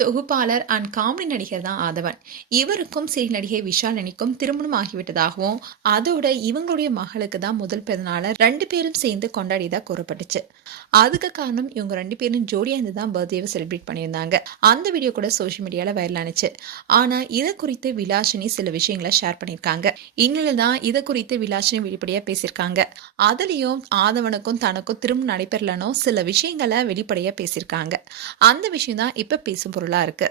தொகுப்பாளர் and comedy நடிகர் தான் ஆதவன். இவருக்கும் சரி நடிகை விஷாலினிக்கும் திருமணம் ஆகிவிட்டதாகவும், அதோட இவங்களுடைய மகளுக்கு தான் முதல் பிறந்தநாள 2 பேரும் சேர்ந்து கொண்டாடியதா கூறப்பட்டுச்சு. அதுக்கு காரணம் இவங்க 2 பேரும் ஜோடியா இருந்து தான் பர்த்டேவை செலிப்ரேட் பண்ணியிருந்தாங்க. அந்த வீடியோ கூட சோஷியல் மீடியால வைரல் ஆனுச்சு. ஆனா இது குறித்து விலாசினி சில விஷயங்களை ஷேர் பண்ணியிருக்காங்க. இந்நிலையில் தான் இது குறித்து விலாசினி வெளிப்படையா பேசியிருக்காங்க. அதுலயும் ஆதவனுக்கும் தனக்கும் திருமணம் நடைபெறலனோ சில விஷயங்களை வெளிப்படையா பேசியிருக்காங்க. அந்த விஷயம் தான் இப்ப பேசும் பொருளா இருக்கு.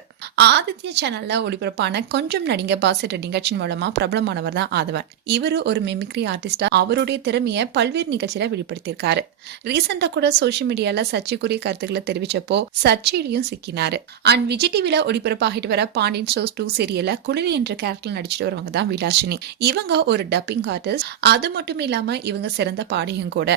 ஆதித்ய சேனல்ல ஒளிபரப்பான கொஞ்சம் நடிங்க பாசிட்ட நிகழ்ச்சியின் மூலமா பிரபலமானவர் தான் ஆதவன். இவரு ஒரு மிமிக்ரி ஆர்டிஸ்டா அவருடைய திறமையை பல்வேறு நிகழ்ச்சியில வெளிப்படுத்தியிருக்காரு. ரீசெண்டா கூட சோசியல் மீடியால சர்ச்சைக்குரிய கருத்துக்களை தெரிவிச்சப்போ சர்ச்சையிலையும் சிக்கினாரு. அண்ட் விஜய் டிவில ஒளிபரப்பாகிட்டு வர பாண்டியன் ஸ்டோர்ஸ் 2 சீரியல்ல குளிரி என்ற கேரக்டர் நடிச்சிட்டு வரவங்க தான் விலாசினி. இவங்க ஒரு டப்பிங் ஆர்டிஸ்ட். அது மட்டும் இல்லாம இவங்க சிறந்த பாடகியும் கூட.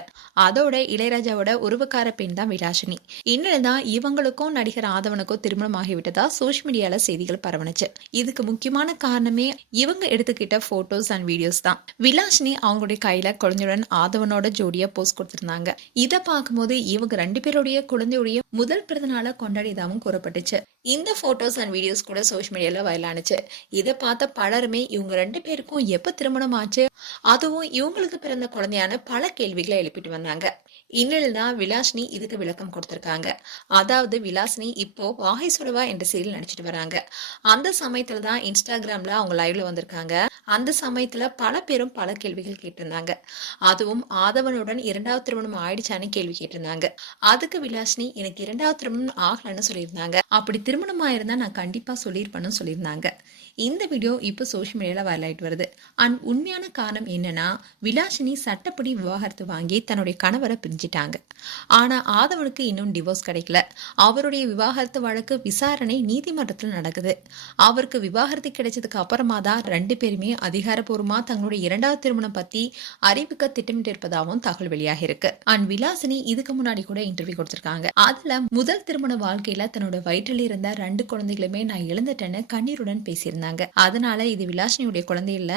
அதோட இளையராஜாவோட உருவக்கார பெண் தான் விலாசினி. இந்நிலையில் தான் இவங்களுக்கும் நடிகர் ஆதவனுக்கும் திருமணம் ஆகிவிட்டதா சோஷியல் மீடியால செய்திகள் பரவணுச்சு. இதுக்கு முக்கியமான காரணமே இவங்க எடுத்துக்கிட்ட போட்டோஸ் அண்ட் வீடியோஸ் தான். விலாசினி அவங்களுடைய கையில குழந்தையுடன் ஆதவனோட ஜோடியா போஸ்ட் கொடுத்திருந்தாங்க. இதை பார்க்கும்போது இவங்க 2 பேருடைய குழந்தையுடைய முதல் பிறந்தநாளை கொண்டாடியதாகவும் கூறப்பட்டுச்சு. இந்த போட்டோஸ் அண்ட் வீடியோஸ் கூட சோஷியல் மீடியால வைரல் ஆனுச்சு. இதை பார்த்த பலருமே இவங்க 2 பேருக்கும் எப்ப திருமணம் ஆச்சு, அதுவும் இவங்களுக்கு பிறந்த குழந்தையான பல கேள்விகளை எழுப்பிட்டு வந்தாங்க. இந்நிலையில் தான் விலாசினி இதுக்கு விளக்கம் கொடுத்திருக்காங்க. அதாவது விலாசினி இப்போ வாகை சுடவா என்ற சீரியல் நடிச்சிட்டு வராங்க. அந்த சமயத்துல தான் இன்ஸ்டாகிராம்ல அவங்க லைவ்ல வந்திருக்காங்க. அந்த சமயத்துல பல பேரும் பல கேள்விகள் கேட்டிருந்தாங்க. அதுவும் ஆதவனுடன் 2வது திருமணம் ஆயிடுச்சான்னு கேள்வி கேட்டிருந்தாங்க. அதுக்கு விலாசினி எனக்கு 2வது திருமணம் ஆகலன்னு சொல்லியிருந்தாங்க. அப்படி திருமணம் ஆயிருந்தா நான் கண்டிப்பா சொல்லியிருப்பேன்னு சொல்லியிருந்தாங்க. இந்த வீடியோ இப்போ சோஷியல் மீடியால வைரல் ஆயிட்டு வருது. அண்ட் உண்மையான காரணம் என்னன்னா, விலாசினி சட்டப்படி விவாகரத்து வாங்கி தன்னுடைய கணவரை பிரிஞ்சிட்டாங்க. ஆனா ஆதவனுக்கு இன்னும் டிவோர்ஸ் கிடைக்கல. அவருடைய விவாகரத்து வழக்கு விசாரணை நீதிமன்றத்தில் நடக்குது. அவருக்கு விவாகரத்து கிடைச்சதுக்கு அப்புறமா தான் 2 பேருமே அதிகாரப்பூர்வமா தங்களுடைய 2வது திருமணம் பத்தி அறிவிக்க திட்டமிட்டு இருப்பதாகவும் தகவல் வெளியாகி இருக்கு. அண்ட் விலாசினி இதுக்கு முன்னாடி கூட இன்டர்வியூ கொடுத்திருக்காங்க. அதுல முதல் திருமண வாழ்க்கையில தன்னோட வயிற்றில் இருந்த 2 குழந்தைகளுமே நான் இழந்துட்டேன்னு கண்ணீருடன் பேசியிருந்தாங்க. அதனால இது விலாசினியுடைய குழந்தை இல்ல,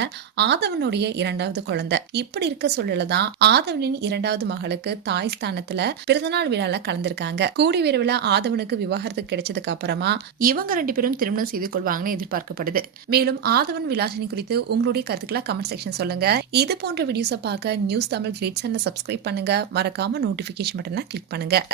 ஆதவனுடைய 2வது குழந்தை. இப்படி இருக்க சொல்லலதான் ஆதவனின் 2வது மகளுக்கு தாய் ஸ்தானத்துல பிறந்தநாள் விழால கலந்திருக்காங்க. கூடி விரைவில் ஆதவனுக்கு விவாகரத்து கிடைச்சதுக்கு அப்புறமா இவங்க 2 பேரும் திருமணம் செய்து கொள்வாங்கன்னு எதிர்பார்க்கப்படுது. மேலும் ஆதவன் விலாசினி குறித்து உங்களுடைய கருத்துக்களை கமெண்ட் செக்ஷன் சொல்லுங்க. இது போன்ற வீடியோஸை பார்க்க நியூஸ் தமிழ் கிளிட்ஸ் சப்ஸ்கிரைப் பண்ணுங்க. மறக்காம நோட்டிபிகேஷன் பட்டனை கிளிக் பண்ணுங்க.